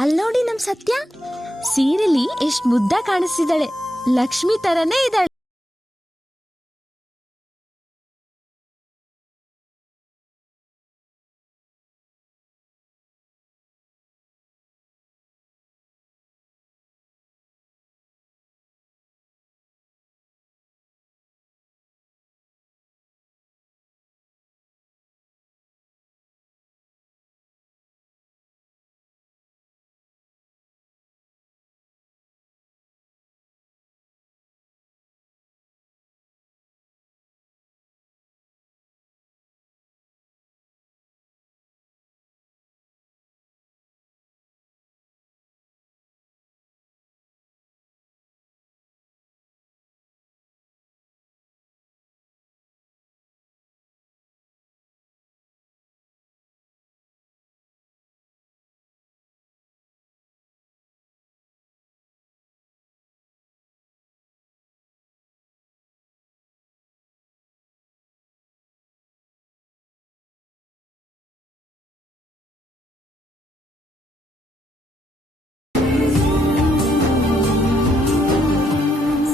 ಅಲ್ ನೋಡಿ ನಮ್ ಸತ್ಯ ಸೀರೆಲಿ ಎಷ್ಟ್ ಮುದ್ದ ಕಾಣಿಸ್ತಿದ್ದಾಳೆ, ಲಕ್ಷ್ಮಿ ತರನೇ ಇದ್ದಾಳೆ.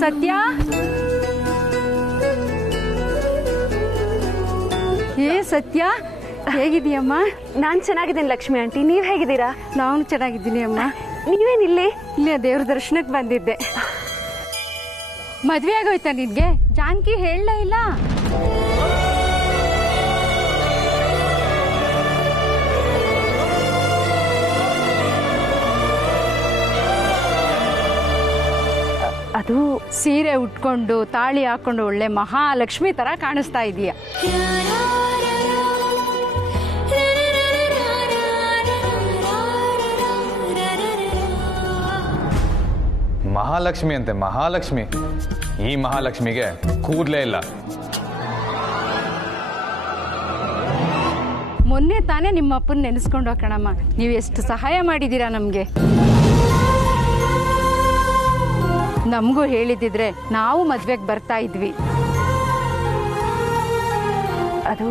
ಸತ್ಯ, ಸತ್ಯ ಹೇಗಿದೀಯಮ್ಮ? ನಾನು ಚೆನ್ನಾಗಿದ್ದೀನಿ ಲಕ್ಷ್ಮಿ ಆಂಟಿ, ನೀವು ಹೇಗಿದ್ದೀರಾ? ನಾನು ಚೆನ್ನಾಗಿದ್ದೀನಿ ಅಮ್ಮ. ನೀವೇನಿಲ್ಲಿ? ಇಲ್ಲೇ ದೇವ್ರ ದರ್ಶನಕ್ಕೆ ಬಂದಿದ್ದೆ. ಮದ್ವೆ ಆಗೋಯ್ತಾ ನಿನ್ಗೆ? ಜಾನಕಿ ಹೇಳಲೇ ಇಲ್ಲ. ಅದು ಸೀರೆ ಉಟ್ಕೊಂಡು ತಾಳಿ ಹಾಕೊಂಡು ಒಳ್ಳೆ ಮಹಾಲಕ್ಷ್ಮಿ ತರ ಕಾಣಿಸ್ತಾ ಇದೀಯ. ಮಹಾಲಕ್ಷ್ಮಿ ಅಂತೆ, ಮಹಾಲಕ್ಷ್ಮಿ. ಈ ಮಹಾಲಕ್ಷ್ಮಿಗೆ ಕೂದಲೇ ಇಲ್ಲ. ಮೊನ್ನೆ ತಾನೇ ನಿಮ್ಮ ಅಪ್ಪನ ನೆನೆಸ್ಕೊಂಡು ಹೋಗೋಣಮ್ಮ. ನೀವು ಎಷ್ಟು ಸಹಾಯ ಮಾಡಿದ್ದೀರಾ ನಮಗೆ. ನಮಗೂ ಹೇಳಿದಿದ್ರೆ ನಾವು ಮದ್ವೆಗೆ ಬರ್ತಾ ಇದ್ವಿ. ಅದು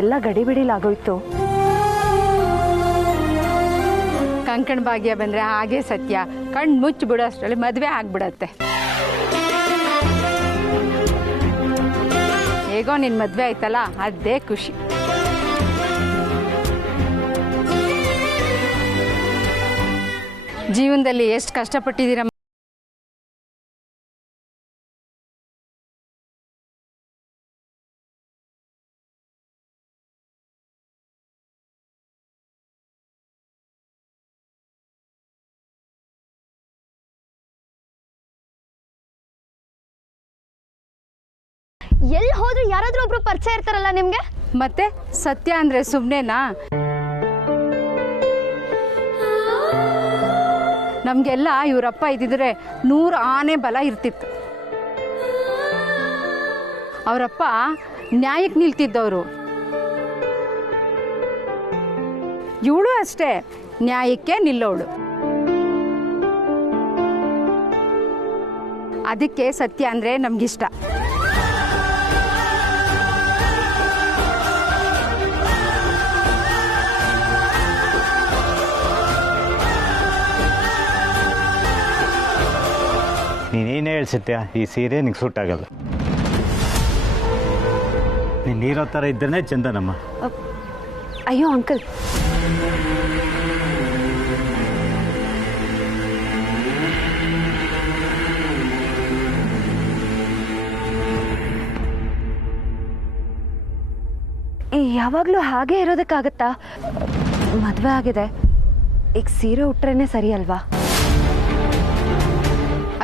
ಎಲ್ಲ ಗಡಿಬಿಡಿಲಾಗೋಯ್ತು. ಕಂಕಣ ಭಾಗ್ಯ ಬಂದ್ರೆ ಹಾಗೆ ಸತ್ಯ, ಕಣ್ಣು ಮುಚ್ಚಿ ಬಿಡೋ ಅಷ್ಟರಲ್ಲಿ ಮದ್ವೆ ಆಗ್ಬಿಡತ್ತೆ. ಹೇಗೋ ನಿನ್ ಮದ್ವೆ ಆಯ್ತಲ್ಲ, ಅದೇ ಖುಷಿ. ಜೀವನದಲ್ಲಿ ಎಷ್ಟು ಕಷ್ಟಪಟ್ಟಿದ್ದೀರ. ಎಲ್ಲಿ ಹೋದ್ರು ಯಾರಾದ್ರೂ ಒಬ್ರು ಪರಿಚಯ ಇರ್ತಾರಲ್ಲ ನಿಮ್ಗೆ. ಮತ್ತೆ ಸತ್ಯ ಅಂದ್ರೆ ಸುಮ್ನೆನಾ? ನಮ್ಗೆಲ್ಲ ಇವರಪ್ಪ ಇದ್ದಿದ್ರೆ 100 ಆನೆ ಬಲ ಇರ್ತಿತ್ತು. ಅವರಪ್ಪ ನ್ಯಾಯಕ್ಕೆ ನಿಲ್ತಿದ್ದವರು. ಇವಳು ಅಷ್ಟೇ, ನ್ಯಾಯಕ್ಕೆ ನಿಲ್ಲೋಳು. ಅದಕ್ಕೆ ಸತ್ಯ ಅಂದ್ರೆ ನಮ್ಗಿಷ್ಟ. ನೀನೇನೇ ಹೇಳಿ ಸತ್ಯ, ಈ ಸೀರೆ ನಿಂಗೆ ಸೂಟ್ ಆಗಲ್ಲ. ನೀನು ನೀರೋ ಥರ ಇದ್ದರೆ ಚಂದನಮ್ಮ. ಅಯ್ಯೋ ಅಂಕಲ್, ಯಾವಾಗಲೂ ಹಾಗೆ ಇರೋದಕ್ಕಾಗತ್ತಾ? ಮದುವೆ ಆಗಿದೆ, ಈಗ ಸೀರೆ ಉಟ್ರೇನೆ ಸರಿ ಅಲ್ವಾ?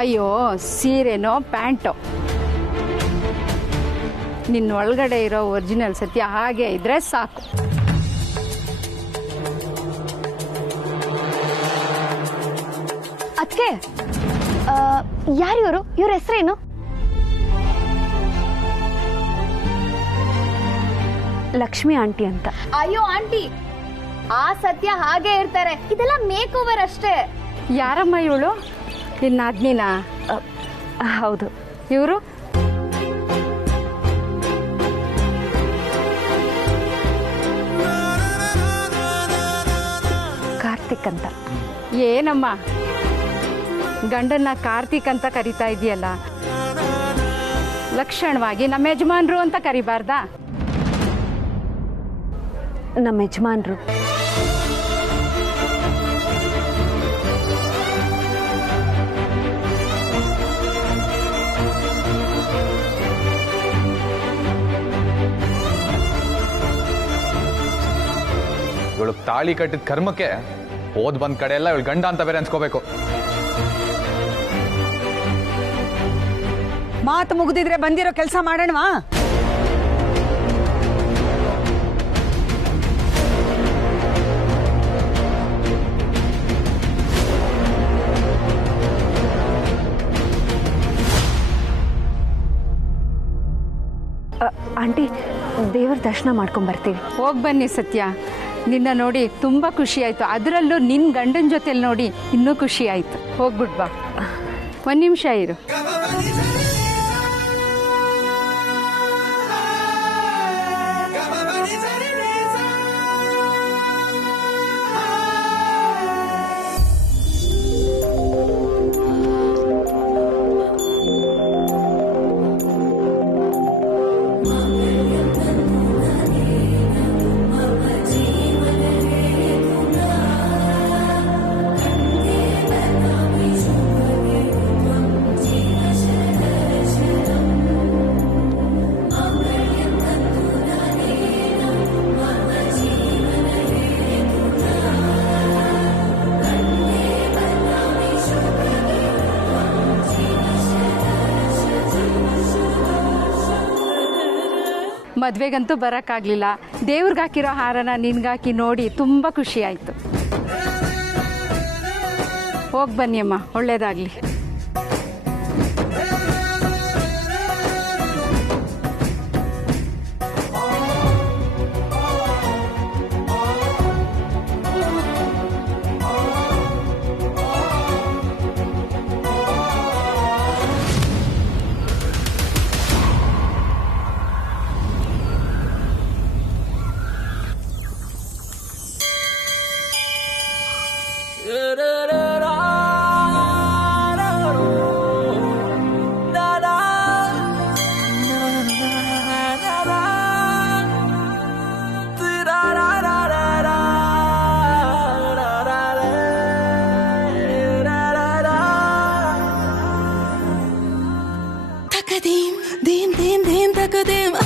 ಅಯ್ಯೋ, ಸೀರೆನೋ ಪ್ಯಾಂಟೋ, ನಿನ್ನ ಒಳಗಡೆ ಇರೋ ಒರಿಜಿನಲ್ ಸತ್ಯ ಹಾಗೆ ಇದ್ರೆ ಸಾಕು. ಅದಕ್ಕೆ ಯಾರಿವರು? ಇವ್ರ ಹೆಸರೇನು? ಲಕ್ಷ್ಮಿ ಆಂಟಿ ಅಂತ. ಅಯ್ಯೋ ಆಂಟಿ, ಆ ಸತ್ಯ ಹಾಗೆ ಇರ್ತಾರೆ. ಇದೆಲ್ಲ ಮೇಕ್ ಓವರ್ ಅಷ್ಟೇ. ಯಾರಮ್ಮ ಇವಳು? ನಿನ್ನ ಆಜ್ಞಿನಾ? ಹೌದು. ಇವರು ಕಾರ್ತಿಕ್ ಅಂತ. ಏನಮ್ಮ ಗಂಡನ್ನ ಕಾರ್ತಿಕ್ ಅಂತ ಕರಿತಾ ಇದೆಯಲ್ಲ, ಲಕ್ಷಣವಾಗಿ ನಮ್ಮ ಯಜಮಾನ್ರು ಅಂತ ಕರಿಬಾರ್ದಾ? ನಮ್ಮ ಯಜಮಾನ್ರು. ಇವಳು ತಾಳಿ ಕಟ್ಟಿದ ಕರ್ಮಕ್ಕೆ ಓದ್ ಬಂದ್ ಕಡೆ ಎಲ್ಲ ಇವಳು ಗಂಡ ಅಂತ ಬೇರೆ ಅನ್ಸ್ಕೋಬೇಕು. ಮಾತು ಮುಗಿದಿದ್ರೆ ಬಂದಿರೋ ಕೆಲಸ ಮಾಡೋಣವಾ? ಆಂಟಿ, ದೇವ್ರ ದರ್ಶನ ಮಾಡ್ಕೊಂಬರ್ತೀವಿ. ಹೋಗಿ ಬನ್ನಿ ಸತ್ಯ, ನಿನ್ನ ನೋಡಿ ತುಂಬ ಖುಷಿ ಆಯಿತು. ಅದರಲ್ಲೂ ನಿನ್ನ ಗಂಡನ ಜೊತೆಲಿ ನೋಡಿ ಇನ್ನೂ ಖುಷಿ ಆಯಿತು. ಹೋಗ್ಬಿಟ್ ಬಾ, ಒಂದು ನಿಮಿಷ ಇರು. ಮದುವೆಗಂತೂ ಬರೋಕ್ಕಾಗಲಿಲ್ಲ. ದೇವ್ರಿಗೆ ಹಾಕಿರೋ ಹಾರನ ನಿನ್ಗಾಕಿ ನೋಡಿ ತುಂಬ ಖುಷಿ ಆಯಿತು. ಹೋಗಿ ಬನ್ನಿ ಅಮ್ಮ, ಒಳ್ಳೇದಾಗಲಿ.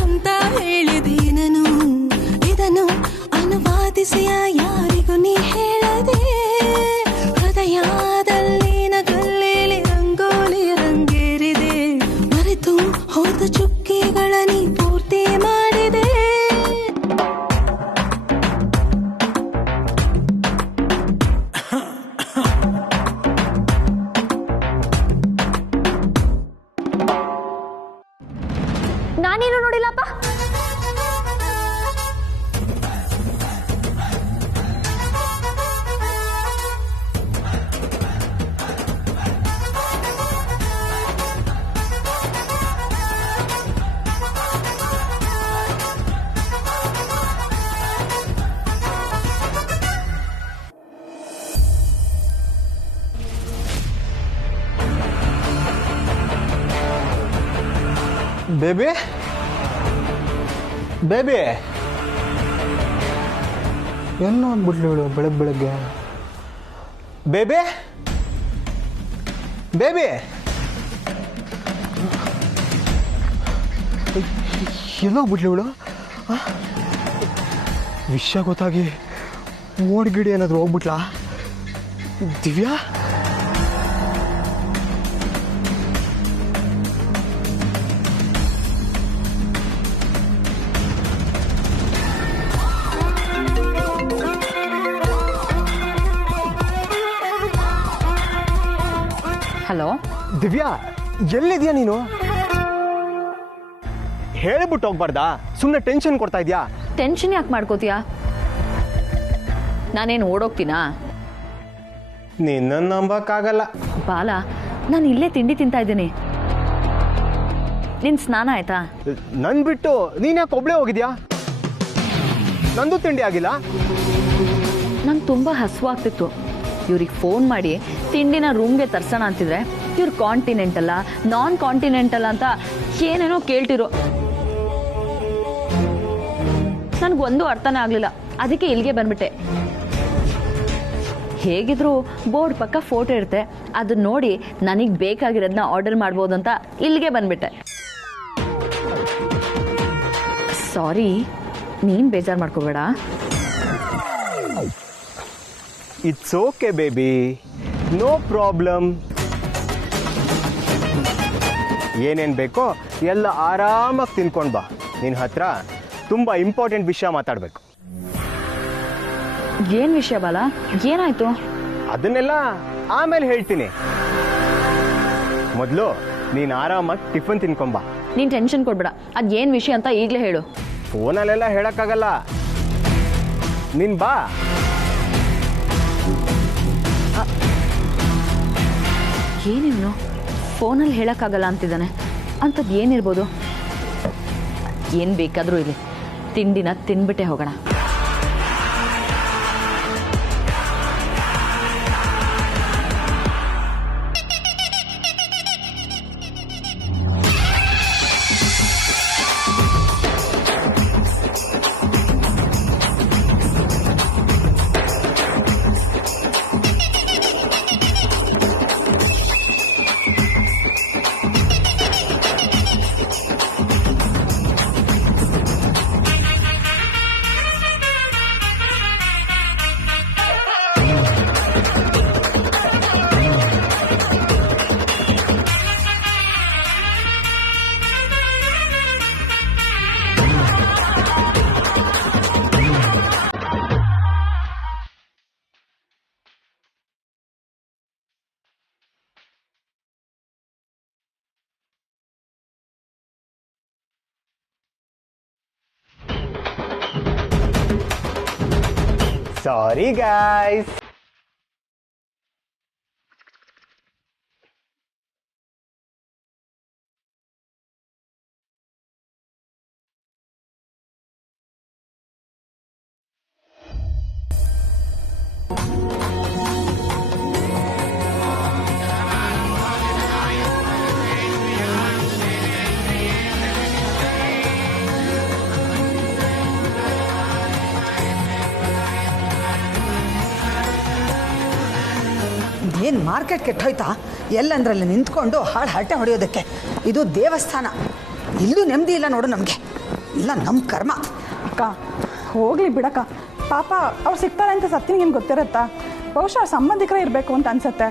ಅಂತ ಹೇಳಿದೀನನು, ಇದನ್ನು ಅನುವಾದಿಸಿಯ ಯಾರಿಗೂ ನೀ ಹೇಳದೆ, ಹೃದಯದಲ್ಲಿನ ಗಲ್ಲೇಲಿ ರಂಗೋಲಿ ರಂಗೇರಿದೆ, ಮರೆತು ಹೋದ ಚುಕ್ಕಿಗಳ ನೀ ಪೂರ್ತಿ ಮಾಡಿದೆ. ನಾನೇನು ನೋಡಿಲ್ಲಪ್ಪ. ಬೇಬಿ ಬೇಬಿ ಏನೋ ಅಂದ್ಬಿಟ್ಲು ಇವಳು ಬೆಳಗ್ಗೆ. ಬೇಬಿ ಬೇಬಿ ಎಲ್ಲೋಗ್ಬಿಟ್ಲು ಇವಳು? ವಿಷಯ ಗೊತ್ತಾಗಿ ಓಡ್ಗಿಡಿ ಏನಾದರೂ ಹೋಗ್ಬಿಟ್ಲಾ? ದಿವ್ಯಾ ಹಲೋ ದಿವ್ಯಾ, ಎಲ್ಲಿದ್ಯಾ ನೀನು? ಹೇಳ್ಬಿಟ್ಟು ಹೋಗ್ಬಾರ್ದಾ? ಸುಮ್ಮನೆ ಟೆನ್ಷನ್ ಕೊಡ್ತಾ ಇದೆಯಾ? ಟೆನ್ಷನ್ ಯಾಕೆ ಮಾಡ್ಕೋತೀಯಾ? ನಾನೇನು ಓಡೋಗ್ತೀನಾ? ನಿನ್ನ ನಂಬಕ್ಕಾಗಲ್ಲ ಬಾಲ, ನಾನು ಇಲ್ಲೇ ತಿಂಡಿ ತಿಂತಾ ಇದ್ದೀನಿ. ನಿನ್ ಸ್ನಾನ ಆಯ್ತಾ? ನನ್ ಬಿಟ್ಟು ನೀನ್ ಯಾಕೆ ಒಬ್ಳೆ ಹೋಗಿದ್ಯಾ? ನಂದು ತಿಂಡಿ ಆಗಿಲ್ಲ? ನಂಗೆ ತುಂಬ ಹಸುವಾಗ್ತಿತ್ತು. ಇವ್ರಿಗೆ ಫೋನ್ ಮಾಡಿ ತಿಂಡಿನ ರೂಮ್ಗೆ ತರ್ಸೋಣ ಅಂತಿದ್ರೆ ಇವ್ರು ಕಾಂಟಿನೆಂಟಲ್ಲ ನಾನ್ ಕಾಂಟಿನೆಂಟಲ್ಲ ಅಂತ ಏನೇನೋ ಕೇಳ್ತಿರೋ. ನನಗೊಂದು ಅರ್ಥನೇ ಆಗಲಿಲ್ಲ. ಅದಕ್ಕೆ ಇಲ್ಲಿಗೆ ಬಂದ್ಬಿಟ್ಟೆ. ಹೇಗಿದ್ರು ಬೋರ್ಡ್ ಪಕ್ಕ ಫೋಟೋ ಇರುತ್ತೆ, ಅದನ್ನ ನೋಡಿ ನನಗೆ ಬೇಕಾಗಿರೋದನ್ನ ಆರ್ಡರ್ ಮಾಡ್ಬೋದು ಅಂತ ಇಲ್ಲಿಗೆ ಬಂದ್ಬಿಟ್ಟೆ. ಸಾರಿ, ನೀನು ಬೇಜಾರು ಮಾಡ್ಕೋಬೇಡ. It's okay baby, no problem. ಏನೇನು ಬೇಕೋ ಎಲ್ಲ ಆರಾಮಾಗಿ ತಿನ್ಕೊಂಡು ಬಾ. ನಿನ್ನ ಹತ್ರ ತುಂಬ ಇಂಪಾರ್ಟೆಂಟ್ ವಿಷಯ ಮಾತಾಡಬೇಕು. ಏನು ವಿಷಯ ಬಾಲ? ಏನಾಯ್ತು? ಅದನ್ನೆಲ್ಲ ಆಮೇಲೆ ಹೇಳ್ತೀನಿ. ಮೊದಲು ನೀನು ಆರಾಮಾಗಿ ಟಿಫನ್ ತಿನ್ಕೊಂಬಾ. ನೀನು ಟೆನ್ಷನ್ ಕೊಡ್ಬೇಡ. ಅದು ಏನು ವಿಷಯ ಅಂತ ಈಗಲೇ ಹೇಳು. ಫೋನಲ್ಲೆಲ್ಲ ಹೇಳೋಕ್ಕಾಗಲ್ಲ, ನೀನು ಬಾ. ಏನಿವ್ನು ಫೋನಲ್ಲಿ ಹೇಳೋಕ್ಕಾಗಲ್ಲ ಅಂತಿದ್ದಾನೆ? ಅಂಥದ್ದು ಏನಿರ್ಬೋದು? ಏನು ಬೇಕಾದರೂ ಇಲ್ಲಿ ತಿಂಡಿನ ತಿನ್ಬಿಟ್ಟೆ ಹೋಗೋಣ. ಸಾರಿ ಗಾಯ್ಸ್. ಏನು ಮಾರ್ಕೆಟ್ ಕೆಟ್ಟೋಯ್ತಾ? ಎಲ್ಲಂದ್ರಲ್ಲಿ ನಿಂತ್ಕೊಂಡು ಹಾಳು ಹರಟೆ ಹೊಡೆಯೋದಕ್ಕೆ. ಇದು ದೇವಸ್ಥಾನ, ಇಲ್ಲೂ ನೆಮ್ಮದಿ ಇಲ್ಲ ನೋಡು ನಮಗೆ. ಇಲ್ಲ ನಮ್ಮ ಕರ್ಮ. ಅಕ್ಕ ಹೋಗ್ಲಿ ಬಿಡಕ್ಕ. ಪಾಪ ಅವ್ರು ಸಿಗ್ತಾರೆ ಅಂತ ಸತ್ಯ ನಿಮ್ಗೆ ಗೊತ್ತಿರುತ್ತಾ? ಬಹುಶಃ ಸಂಬಂಧಿಕರೇ ಇರಬೇಕು ಅಂತ ಅನ್ಸುತ್ತೆ.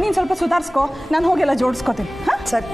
ನೀನು ಸ್ವಲ್ಪ ಸುಧಾರಿಸ್ಕೊ, ನಾನು ಹೋಗೆಲ್ಲ ಜೋಡಿಸ್ಕೋತೀನಿ. ಹಾಂ ಸರಿ.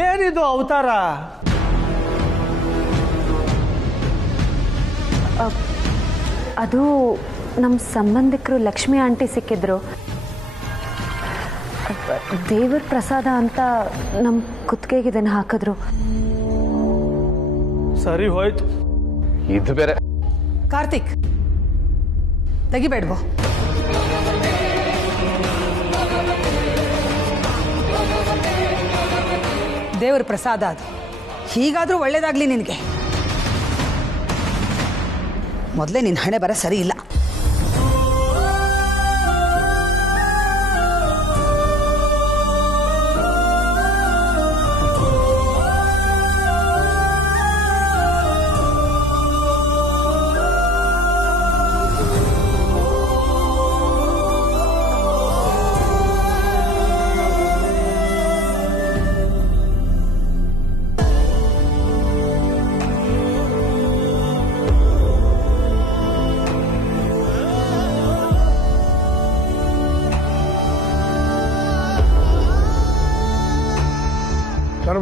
ಏನಿದು ಅವತಾರ? ಅದು ನಮ್ಮ ಸಂಬಂಧಿಕರು ಲಕ್ಷ್ಮಿ ಆಂಟಿ ಸಿಕ್ಕಿದ್ರು. ದೇವರ ಪ್ರಸಾದ ಅಂತ ನಮ್ಮ ಕುತ್ತಿಗೆಗೆ ಇದನ್ನು ಹಾಕಿದ್ರು. ಸರಿ ಹೋಯ್ತು. ಇದು ಬೇರೆ. ಕಾರ್ತಿಕ್, ತೆಗಿಬೇಡ್ವೋ? ದೇವ್ರ ಪ್ರಸಾದ ಅದು. ಹೀಗಾದರೂ ಒಳ್ಳೇದಾಗ್ಲಿ ನಿನಗೆ. ಮೊದಲೇ ನಿನ್ನ ಹಣೆ ಬರ ಸರಿ ಇಲ್ಲ.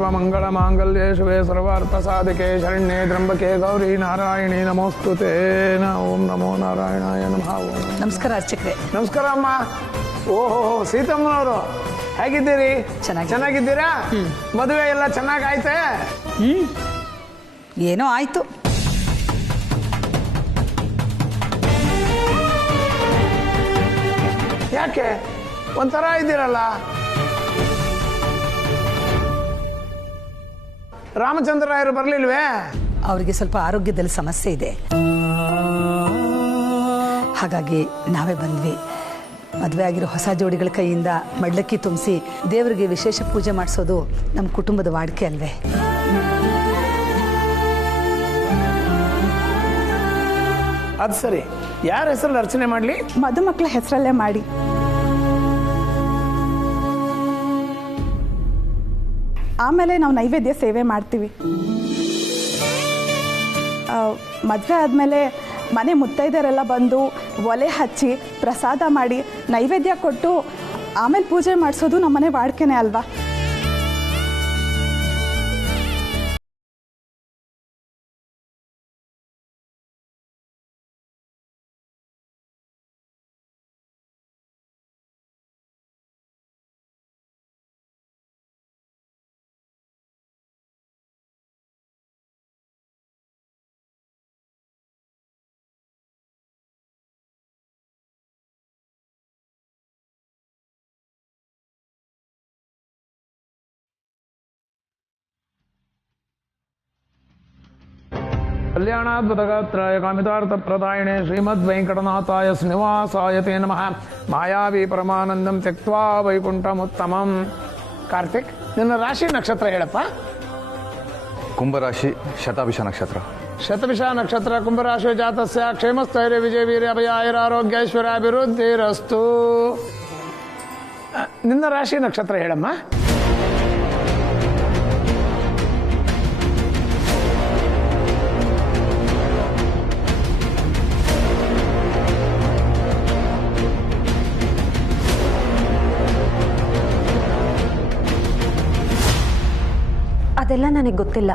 ಸರ್ವಮಂಗಳಮಾಂಗಲ್ಯೇ ಶಿವೆ ಸರ್ವಾರ್ಥಸಾಧಕೆ ಶರಣ್ಯೇ ತ್ರ್ಯಂಬಕೆ ಗೌರಿ ನಾರಾಯಣಿ ನಮೋಸ್ತುತೇ. ಓಂ ನಮೋ ನಾರಾಯಣಾಯ ನಮಃ. ಓಂ ನಮಸ್ಕಾರ ಅರ್ಚಕ್ರೆ. ನಮಸ್ಕಾರ ಅಮ್ಮ. ಓಹೋ ಸೀತಮ್ಮನವರು ಹೇಗಿದ್ದೀರಿ? ಚೆನ್ನಾಗಿದ್ದೀರಾ? ಮದುವೆ ಎಲ್ಲ ಚೆನ್ನಾಗಾಯ್ತೆ? ಏನೋ ಆಯ್ತು. ಯಾಕೆ ಒಂಥರ ಇದ್ದೀರಲ್ಲ? ರಾಮಚಂದ್ರರಾಯರು ಬರಲಿಲ್ವೇ? ಅವರಿಗೆ ಸ್ವಲ್ಪ ಆರೋಗ್ಯದಲ್ಲಿ ಸಮಸ್ಯೆ ಇದೆ, ಹಾಗಾಗಿ ನಾವೇ ಬಂದ್ವಿ. ಮದುವೆ ಆಗಿರೋ ಹೊಸ ಜೋಡಿಗಳ ಕೈಯಿಂದ ಮಡ್ಲಕ್ಕಿ ತುಂಬಿಸಿ ದೇವರಿಗೆ ವಿಶೇಷ ಪೂಜೆ ಮಾಡಿಸೋದು ನಮ್ಮ ಕುಟುಂಬದ ವಾಡಿಕೆ ಅಲ್ವೇ. ಅದು ಸರಿ, ಯಾರ ಹೆಸರಲ್ಲಿ ಅರ್ಚನೆ ಮಾಡಲಿ? ಮದುಮಕ್ಕಳ ಹೆಸರಲ್ಲೇ ಮಾಡಿ. ಆಮೇಲೆ ನಾವು ನೈವೇದ್ಯ ಸೇವೆ ಮಾಡ್ತೀವಿ. ಮದುವೆ ಆದಮೇಲೆ ಮನೆ ಮುತ್ತೈದರೆಲ್ಲ ಬಂದು ಒಲೆ ಹಚ್ಚಿ ಪ್ರಸಾದ ಮಾಡಿ ನೈವೇದ್ಯ ಕೊಟ್ಟು ಆಮೇಲೆ ಪೂಜೆ ಮಾಡಿಸೋದು ನಮ್ಮನೆ ವಾಡಿಕೆನೇ ಅಲ್ವಾ. ಕಲ್ಯಾಣಾದ್ಭುತಗಾತ್ರಾಯ ಕಾಮಿತಾರ್ಥಪ್ರದಾಯಿಣೆ ಶ್ರೀಮದ್ ವೆಂಕಟನಾಥಾಯ ಶ್ರೀನಿವಾಸಾಯ ತೇ ನಮಃ. ಮಾಯಾವಿ ಪರಮಾನಂದಂ ತ್ಯಕ್ತ್ವಾ ವೈಕುಂಠಮುತ್ತಮಂ. ಕಾರ್ತಿಕ್, ನಿನ್ನ ರಾಶಿ ನಕ್ಷತ್ರ ಹೇಳಪ್ಪ. ಕುಂಭರಾಶಿ, ಶತಾಭಿಷ ನಕ್ಷತ್ರ. ಶತಭಿಷ ನಕ್ಷತ್ರ, ಕುಂಭರಾಶಿ ಜಾತಸ್ಯ ಕ್ಷೇಮಸ್ಥೈರ್ಯ ವಿಜಯ ವೀರ್ಯ ಅಭಯ ಆಯುರಾರೋಗ್ಯ ಐಶ್ವರ್ಯಾಭಿವೃದ್ಧಿರಸ್ತು. ನಿನ್ನ ರಾಶಿ ನಕ್ಷತ್ರ ಹೇಳಮ್ಮ. ಅದೆಲ್ಲ ನನಗೆ ಗೊತ್ತಿಲ್ಲ.